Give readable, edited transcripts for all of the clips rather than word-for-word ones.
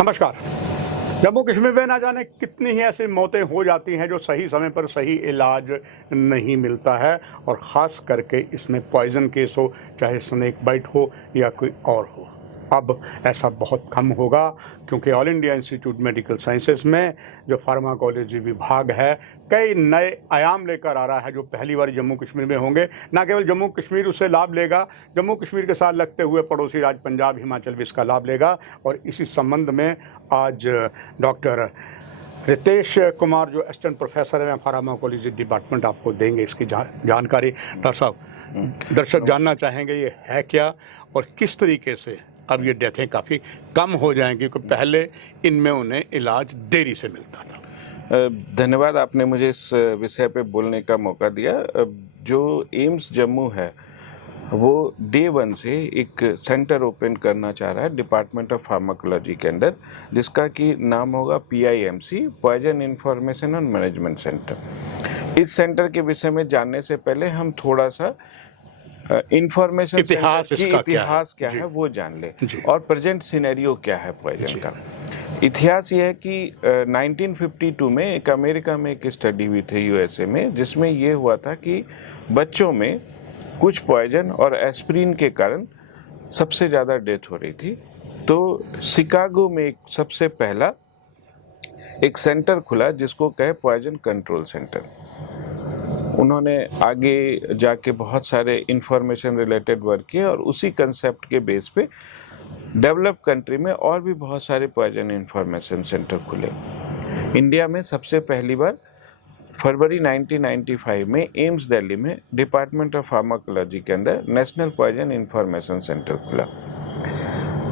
नमस्कार। जम्मू कश्मीर में ना जाने कितनी ही ऐसी मौतें हो जाती हैं जो सही समय पर सही इलाज नहीं मिलता है, और ख़ास करके इसमें पॉइज़न केस हो, चाहे स्नेक बाइट हो या कोई और हो। अब ऐसा बहुत कम होगा, क्योंकि all India institute medical sciences में जो फार्माकोलॉजी विभाग है, कई नए आयाम लेकर आ रहा है जो पहली बार जम्मू कश्मीर में होंगे। न केवल जम्मू कश्मीर उससे लाभ लेगा, जम्मू कश्मीर के साथ लगते हुए पड़ोसी राज्य पंजाब, हिमाचल भी इसका लाभ लेगा। और इसी संबंध में आज डॉक्टर रितेश कुमार जो असिस्टेंट प्रोफेसर हैं फार्माकोलॉजी डिपार्टमेंट, आपको देंगे इसकी जानकारी। डॉक्टर साहब, दर्शक जानना चाहेंगे ये है क्या और किस तरीके से अब ये डेथें काफ़ी कम हो जाएंगी, क्योंकि पहले इनमें उन्हें इलाज देरी से मिलता था। धन्यवाद, आपने मुझे इस विषय पे बोलने का मौका दिया। जो एम्स जम्मू है वो डे 1 से एक सेंटर ओपन करना चाह रहा है डिपार्टमेंट ऑफ फार्माकोलॉजी के अंदर, जिसका कि नाम होगा PIMC, poison information and management centre. इस सेंटर के विषय में जानने से पहले हम थोड़ा सा इंफॉर्मेशन इतिहास क्या है वो जान ले, और प्रेजेंट सिनेरियो क्या है पॉइजन का। इतिहास ये है कि 1952 में एक अमेरिका में एक स्टडी हुई थी USA में, जिसमें ये हुआ था कि बच्चों में कुछ पॉइजन और एस्प्रिन के कारण सबसे ज़्यादा डेथ हो रही थी। तो शिकागो में एक सबसे पहला एक सेंटर खुला जिसको कहे पॉइजन कंट्रोल सेंटर। उन्होंने आगे जाके बहुत सारे इंफॉर्मेशन रिलेटेड वर्क किए, और उसी कंसेप्ट के बेस पे डेवलप कंट्री में और भी बहुत सारे पॉइजन इंफॉर्मेशन सेंटर खुले। इंडिया में सबसे पहली बार फरवरी 1995 में एम्स दिल्ली में डिपार्टमेंट ऑफ फार्माकोलॉजी के अंदर नेशनल पॉइजन इंफॉर्मेशन सेंटर खुला।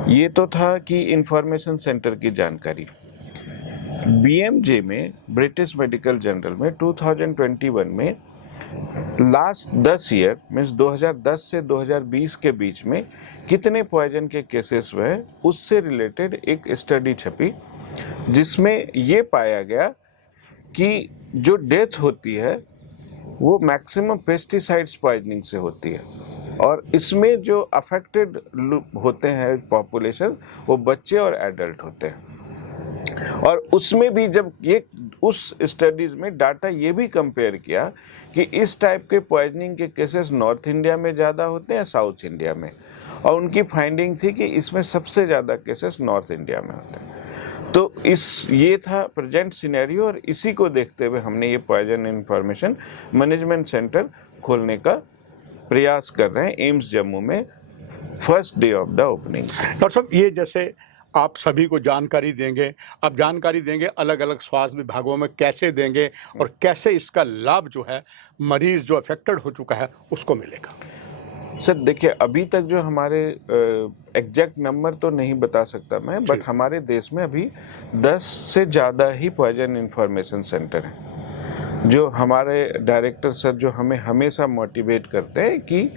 ये तो था कि इंफॉर्मेशन सेंटर की जानकारी। BMJ में, ब्रिटिश मेडिकल जर्नल में 2021 में लास्ट 10 ईयर मीन्स 2010 से 2020 के बीच में कितने पॉइजन के केसेस हुए हैं, उससे रिलेटेड एक स्टडी छपी, जिसमें ये पाया गया कि जो डेथ होती है वो मैक्सिमम पेस्टिसाइड्स पॉइजनिंग से होती है, और इसमें जो अफेक्टेड होते हैं पॉपुलेशन वो बच्चे और एडल्ट होते हैं। और उसमें भी जब ये उस स्टडीज में डाटा ये भी कंपेयर किया कि इस टाइप के पॉइजनिंग के केसेस नॉर्थ इंडिया में ज़्यादा होते हैं साउथ इंडिया में, और उनकी फाइंडिंग थी कि इसमें सबसे ज़्यादा केसेस नॉर्थ इंडिया में होते हैं। तो ये था प्रेजेंट सिनेरियो, और इसी को देखते हुए हमने ये पॉइजन इंफॉर्मेशन मैनेजमेंट सेंटर खोलने का प्रयास कर रहे हैं एम्स जम्मू में, first day of the opening. Doctor साहब, ये जैसे आप सभी को जानकारी देंगे, अब जानकारी देंगे अलग अलग स्वास्थ्य विभागों में कैसे देंगे और कैसे इसका लाभ जो है मरीज जो अफेक्टेड हो चुका है उसको मिलेगा। सर देखिए, अभी तक जो हमारे एग्जैक्ट नंबर तो नहीं बता सकता मैं, बट हमारे देश में अभी 10 से ज़्यादा ही पॉइजन इंफॉर्मेशन सेंटर हैं। जो हमारे डायरेक्टर सर जो हमें हमेशा मोटिवेट करते हैं कि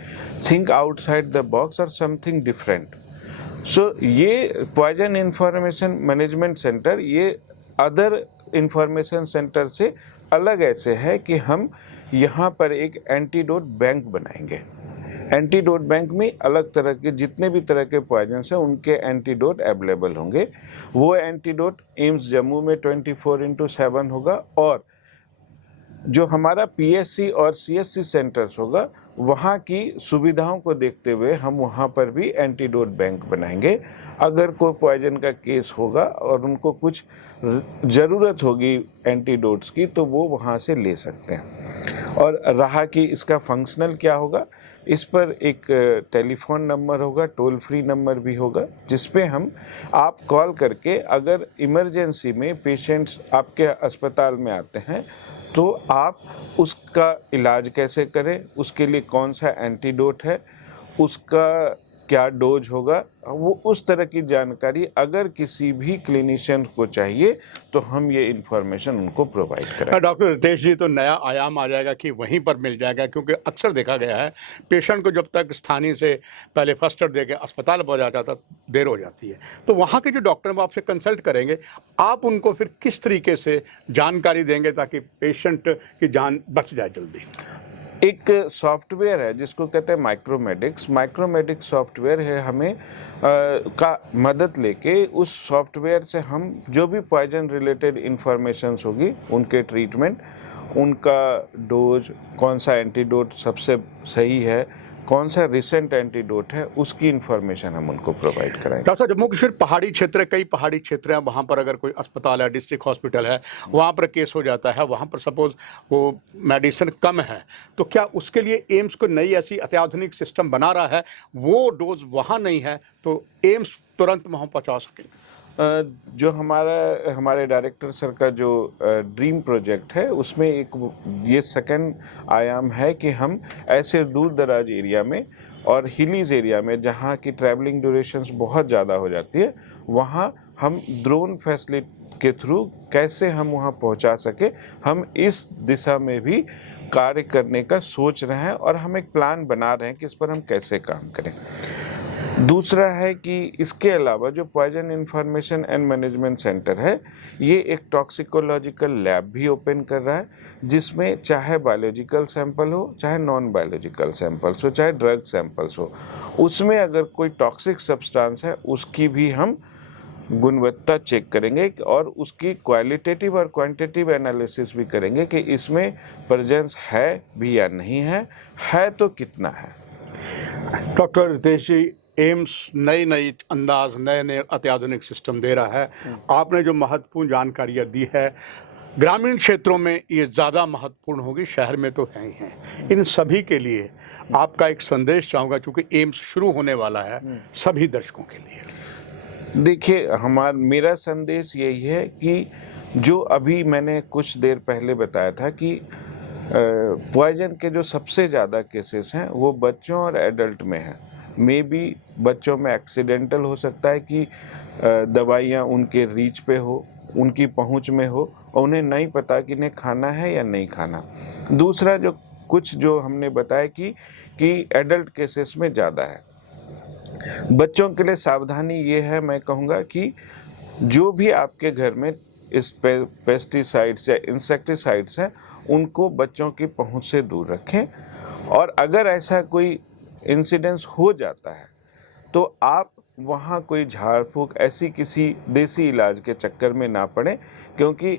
थिंक आउटसाइड द बॉक्स और समथिंग डिफरेंट। सो ये पॉइजन इंफॉर्मेशन मैनेजमेंट सेंटर ये अदर इंफॉर्मेशन सेंटर से अलग ऐसे है कि हम यहाँ पर एक एंटीडोट बैंक बनाएंगे। एंटीडोट बैंक में अलग तरह के जितने भी तरह के पॉइजन हैं उनके एंटीडोट अवेलेबल होंगे। वो एंटीडोट एम्स जम्मू में 24/7 होगा, और जो हमारा PSC और CSC सेंटर्स होगा वहाँ की सुविधाओं को देखते हुए हम वहाँ पर भी एंटीडोट बैंक बनाएंगे। अगर कोई पॉइजन का केस होगा और उनको कुछ ज़रूरत होगी एंटीडोट्स की, तो वो वहाँ से ले सकते हैं। और रहा कि इसका फंक्शनल क्या होगा, इस पर एक टेलीफोन नंबर होगा, टोल फ्री नंबर भी होगा, जिस पे आप कॉल करके अगर इमरजेंसी में पेशेंट्स आपके अस्पताल में आते हैं तो आप उसका इलाज कैसे करें, उसके लिए कौन सा एंटीडोट है, उसका क्या डोज होगा, वो उस तरह की जानकारी अगर किसी भी क्लिनिशियन को चाहिए तो हम ये इन्फॉर्मेशन उनको प्रोवाइड करें। डॉक्टर रितेश जी, तो नया आयाम आ जाएगा कि वहीं पर मिल जाएगा, क्योंकि अक्सर देखा गया है पेशेंट को जब तक स्थानीय से पहले फर्स्ट एड देके अस्पताल पहुंचा जाता देर हो जाती है, तो वहाँ के जो डॉक्टर वो आपसे कंसल्ट करेंगे, आप उनको फिर किस तरीके से जानकारी देंगे ताकि पेशेंट की जान बच जाए जल्दी। एक सॉफ्टवेयर है जिसको कहते हैं माइक्रोमेडिक्स। माइक्रोमेडिक्स सॉफ्टवेयर है, हमें का मदद लेके उस सॉफ्टवेयर से हम जो भी पॉइजन रिलेटेड इंफॉर्मेशंस होगी, उनके ट्रीटमेंट, उनका डोज, कौन सा एंटीडोट सबसे सही है, कौन सा रिसेंट एंटीडोट है, उसकी इंफॉर्मेशन हम उनको प्रोवाइड कराएंगे। डॉक्टर साहब, जम्मू कश्मीर पहाड़ी क्षेत्र, कई पहाड़ी क्षेत्र हैं, वहाँ पर अगर कोई अस्पताल है, डिस्ट्रिक्ट हॉस्पिटल है, वहाँ पर केस हो जाता है, वहाँ पर सपोज वो मेडिसिन कम है, तो क्या उसके लिए एम्स को नई ऐसी अत्याधुनिक सिस्टम बना रहा है, वो डोज वहाँ नहीं है तो एम्स तुरंत वहाँ पहुँचा सके? जो हमारे डायरेक्टर सर का जो ड्रीम प्रोजेक्ट है, उसमें एक ये सेकंड आयाम है कि हम ऐसे दूर दराज एरिया में और हिलीज एरिया में जहाँ की ट्रैवलिंग ड्यूरेशंस बहुत ज़्यादा हो जाती है, वहाँ हम ड्रोन फैसिलिटी के थ्रू कैसे हम वहाँ पहुँचा सके, हम इस दिशा में भी कार्य करने का सोच रहे हैं और हम एक प्लान बना रहे हैं कि इस पर हम कैसे काम करें। दूसरा है कि इसके अलावा जो poison information and management centre है, ये एक टॉक्सिकोलॉजिकल लैब भी ओपन कर रहा है, जिसमें चाहे बायोलॉजिकल सैंपल हो, चाहे नॉन बायोलॉजिकल सैंपल्स हो, चाहे ड्रग सैंपल्स हो, उसमें अगर कोई टॉक्सिक सब्सटेंस है उसकी भी हम गुणवत्ता चेक करेंगे और उसकी क्वालिटेटिव और क्वांटिटेटिव एनालिसिस भी करेंगे कि इसमें प्रेजेंस है भी या नहीं है तो कितना है। डॉक्टर रितेश जी, एम्स नई अंदाज, नए अत्याधुनिक सिस्टम दे रहा है। आपने जो महत्वपूर्ण जानकारियाँ दी है, ग्रामीण क्षेत्रों में ये ज़्यादा महत्वपूर्ण होगी, शहर में तो है ही हैं। इन सभी के लिए आपका एक संदेश चाहूँगा, चूँकि एम्स शुरू होने वाला है, सभी दर्शकों के लिए। देखिए, मेरा संदेश यही है कि जो अभी मैंने कुछ देर पहले बताया था कि पॉइजन के जो सबसे ज़्यादा केसेस हैं वो बच्चों और एडल्ट में हैं। मे बी बच्चों में एक्सीडेंटल हो सकता है कि दवाइयाँ उनके रीच पे हो, उनकी पहुंच में हो और उन्हें नहीं पता कि इन्हें खाना है या नहीं खाना। दूसरा जो हमने बताया कि एडल्ट केसेस में ज़्यादा है। बच्चों के लिए सावधानी ये है, मैं कहूँगा कि जो भी आपके घर में इस पेस्टिसाइड्स या इंसेक्टिसाइड्स हैं, उनको बच्चों की पहुंच से दूर रखें और अगर ऐसा कोई इंसिडेंस हो जाता है तो आप वहाँ कोई झाड़ फूँक ऐसी किसी देसी इलाज के चक्कर में ना पड़ें, क्योंकि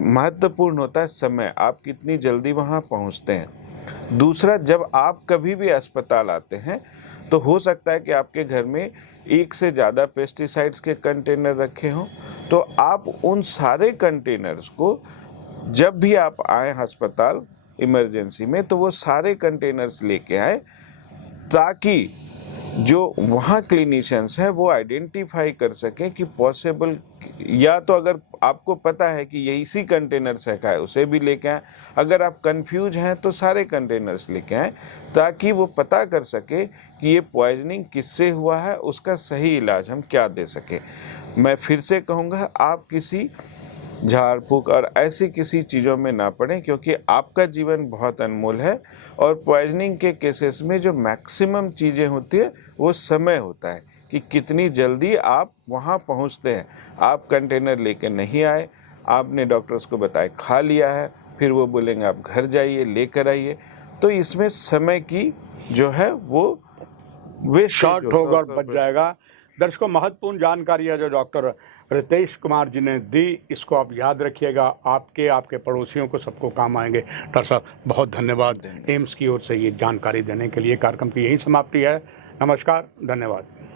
महत्वपूर्ण होता है समय, आप कितनी जल्दी वहाँ पहुँचते हैं। दूसरा, जब आप कभी भी अस्पताल आते हैं तो हो सकता है कि आपके घर में एक से ज़्यादा पेस्टिसाइड्स के कंटेनर रखे हों, तो आप उन सारे कंटेनर्स को जब भी आप आए अस्पताल इमरजेंसी में, तो वो सारे कंटेनर्स लेके आए, ताकि जो वहाँ क्लिनिशियंस हैं वो आइडेंटिफाई कर सकें कि पॉसिबल, या तो अगर आपको पता है कि ये इसी कंटेनर से है उसे भी लेके आए, अगर आप कंफ्यूज हैं तो सारे कंटेनर्स लेके आए, ताकि वो पता कर सके कि ये पॉइजनिंग किससे हुआ है, उसका सही इलाज हम क्या दे सके। मैं फिर से कहूँगा, आप किसी झाड़ फूँक और ऐसी किसी चीज़ों में ना पड़ें, क्योंकि आपका जीवन बहुत अनमोल है और पॉइजनिंग के केसेस में जो मैक्सिमम चीज़ें होती है वो समय होता है कि कितनी जल्दी आप वहाँ पहुँचते हैं। आप कंटेनर लेके नहीं आए, आपने डॉक्टर्स को बताया खा लिया है, फिर वो बोलेंगे आप घर जाइए लेकर आइए, तो इसमें समय की जो है वो वेस्ट शॉर्ट होगा और बच जाएगा। दर्शकों, महत्वपूर्ण जानकारियाँ जो डॉक्टर रितेश कुमार जी ने दी, इसको आप याद रखिएगा, आपके पड़ोसियों को सबको काम आएंगे। डॉक्टर साहब, बहुत धन्यवाद एम्स की ओर से ये जानकारी देने के लिए। कार्यक्रम की यही समाप्ति है। नमस्कार, धन्यवाद।